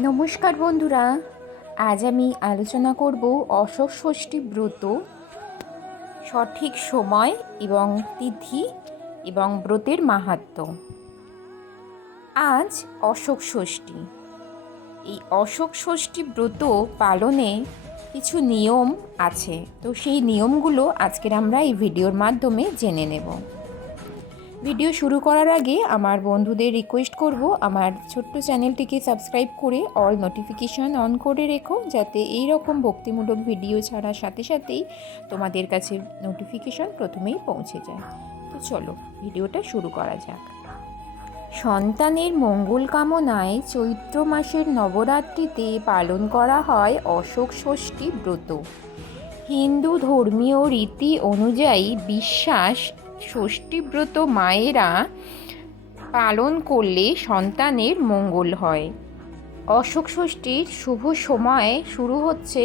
নমস্কার বন্ধুরা, আজ আমি আলোচনা করব অশোক ষষ্ঠী ব্রত, সঠিক সময় এবং তিথি এবং ব্রতের মাহাত্ম্য আজ অশোক ষষ্ঠী। এই অশোক ষষ্ঠী ব্রত পালনে কিছু নিয়ম আছে, তো সেই নিয়মগুলো আজকের আমরা এই ভিডিওর মাধ্যমে জেনে নেব। ভিডিও শুরু করার আগে আমার বন্ধুদের রিকোয়েস্ট করব, আমার ছোট্ট চ্যানেলটিকে সাবস্ক্রাইব করে অল নোটিফিকেশন অন করে রেখো, যাতে এই রকম ভক্তিমূলক ভিডিও ছাড়ার সাথে সাথেই তোমাদের কাছে নোটিফিকেশন প্রথমেই পৌঁছে যায়। তো চলো, ভিডিওটা শুরু করা যাক। সন্তানের মঙ্গল কামনায় চৈত্র মাসের নবরাত্রিতে পালন করা হয় অশোক ষষ্ঠী ব্রত। হিন্দু ধর্মীয় রীতি অনুযায়ী বিশ্বাস ষষ্ঠীব্রত মায়েরা পালন করলে সন্তানের মঙ্গল হয়। অশোক ষষ্ঠীর শুভ সময় শুরু হচ্ছে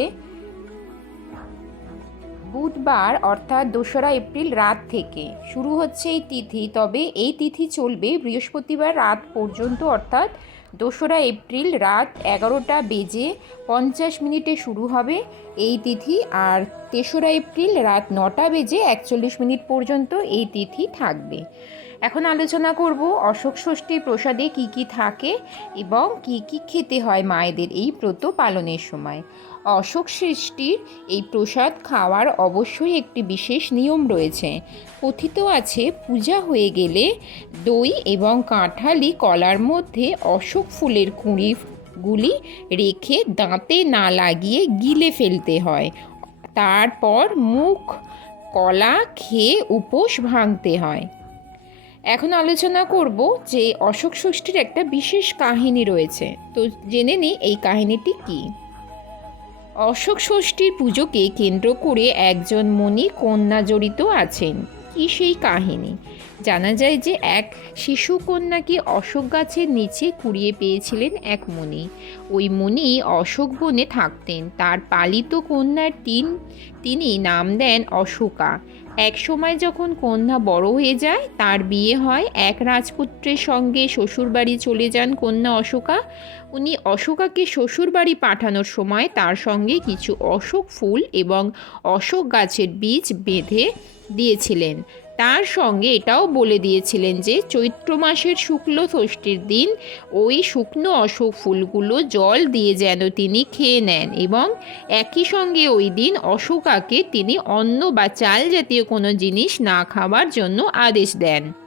বুধবার, অর্থাৎ দোসরা এপ্রিল রাত থেকে। শুরু হচ্ছে এই তিথি, তবে এই তিথি চলবে বৃহস্পতিবার রাত পর্যন্ত, অর্থাৎ দোসরা এপ্রিল রাত এগারোটা বেজে পঞ্চাশ মিনিটে শুরু হবে এই তিথি আর তেসরা এপ্রিল রাত নটা বেজে একচল্লিশ মিনিট পর্যন্ত এই তিথি থাকবে। এখন আলোচনা করব অশোক ষষ্ঠী প্রসাদে কি কি থাকে এবং কি কি খেতে হয় মায়েদের এই ব্রত পালনের সময়। অশোক সৃষ্টির এই প্রসাদ খাওয়ার অবশ্যই একটি বিশেষ নিয়ম রয়েছে। কথিত আছে পূজা হয়ে গেলে দই এবং কাঁঠালি কলার মধ্যে অশোক ফুলের কুঁড়িগুলি রেখে দাঁতে না লাগিয়ে গিলে ফেলতে হয়। তারপর মুখ কলা খেয়ে উপোস ভাঙতে হয়। এখন আলোচনা করব যে অশোক ষষ্ঠীর একটা বিশেষ কাহিনী রয়েছে। তো জেনে নিই এই কাহিনীটি কী। অশোক ষষ্ঠীর পুজোকে কেন্দ্র করে একজন মণি কন্যা জড়িত আছেন। কি সেই কাহিনী? জানা যায় যে এক শিশু কন্যাকে অশোক গাছের নিচে কুড়িয়ে পেয়েছিলেন এক মুনি ওই মুনি অশোক বনে থাকতেন। তার পালিত কন্যার তিন, তিনি নাম দেন অশোকা। এক সময় যখন কন্যা বড় হয়ে যায়, তার বিয়ে হয়। এক রাজপুত্রের সঙ্গে শ্বশুরবাড়ি চলে যান কন্যা অশোকা। উনি অশোকাকে শ্বশুরবাড়ি পাঠানোর সময় তার সঙ্গে কিছু অশোক ফুল এবং অশোক গাছের বীজ বেঁধে দিয়েছিলেন। তার সঙ্গে এটাও বলে দিয়েছিলেন যে চৈত্র মাসের শুক্ল ষষ্ঠীর দিন ওই শুকনো অশোক ফুলগুলো জল দিয়ে যেন তিনি খেয়ে নেন এবং একই সঙ্গে ওই দিন অশোকাকে তিনি অন্ন বা চাল জাতীয় কোনো জিনিস না খাওয়ার জন্য আদেশ দেন।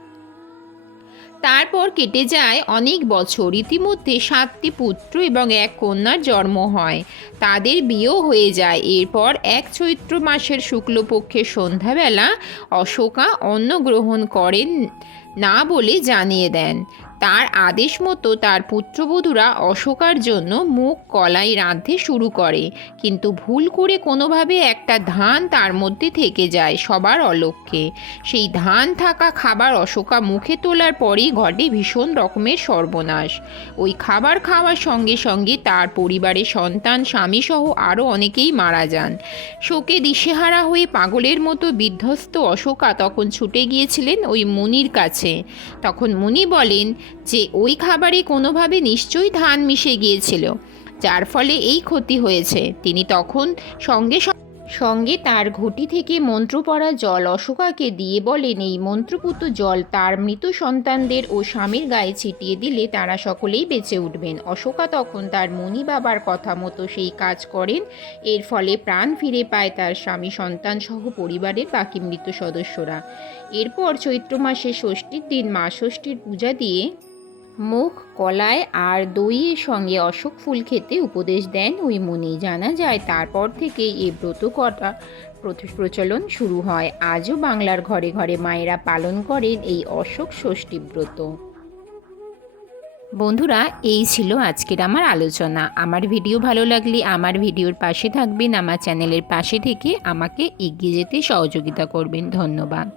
তারপর কেটে যায় অনেক বছর। ইতিমধ্যে সাতটি পুত্র এবং এক কন্যার জন্ম হয়। তাদের বিয়েও হয়ে যায়। এরপর এক চৈত্র মাসের শুক্লপক্ষে সন্ধ্যাবেলা অশোকা অন্ন গ্রহণ করেন না বলে জানিয়ে দেন। তার আদেশ মতো তার পুত্রবধূরা অশোকার জন্য মুখ কলাই রাঁধতে শুরু করে। কিন্তু ভুল করে কোনোভাবে একটা ধান তার মধ্যে থেকে যায় সবার অলক্ষ্যে। সেই ধান থাকা খাবার অশোকা মুখে তোলার পরেই ঘটে ভীষণ রকমের সর্বনাশ। ওই খাবার খাওয়ার সঙ্গে সঙ্গে তার পরিবারের সন্তান, স্বামীসহ আরও অনেকেই মারা যান। শোকে দিশেহারা হয়ে পাগলের মতো বিধ্বস্ত অশোকা তখন ছুটে গিয়েছিলেন ওই মুনির কাছে। তখন মুনি বলেন যে ওই খাবারে কোনোভাবে নিশ্চয়ই ধান মিশে গিয়েছিল, যার ফলে এই ক্ষতি হয়েছে। তিনি তখন সঙ্গে সঙ্গে তার ঘটি থেকে মন্ত্র পড়া জল অশোকাকে দিয়ে বলেন, এই মন্ত্রপুত জল তার মৃত সন্তানদের ও স্বামীর গায়ে ছিটিয়ে দিলে তারা সকলেই বেঁচে উঠবেন। অশোকা তখন তার মুনি বাবার কথা মতো সেই কাজ করেন। এর ফলে প্রাণ ফিরে পায় তার স্বামী, সন্তান সহ পরিবারের বাকি মৃত সদস্যরা। এরপর চৈত্র মাসে ষষ্ঠীর দিন মা ষষ্ঠীর পূজা দিয়ে মুখ, কলায় আর দইয়ের সঙ্গে অশোক ফুল খেতে উপদেশ দেন ওই মুনি জানা যায় তারপর থেকে এই ব্রত কটা প্রচলন শুরু হয়। আজও বাংলার ঘরে ঘরে মায়েরা পালন করেন এই অশোক ষষ্ঠী ব্রত। বন্ধুরা, এই ছিল আজকের আমার আলোচনা। আমার ভিডিও ভালো লাগলে আমার ভিডিওর পাশে থাকবেন, আমার চ্যানেলের পাশে থেকে আমাকে এগিয়ে যেতে সহযোগিতা করবেন। ধন্যবাদ।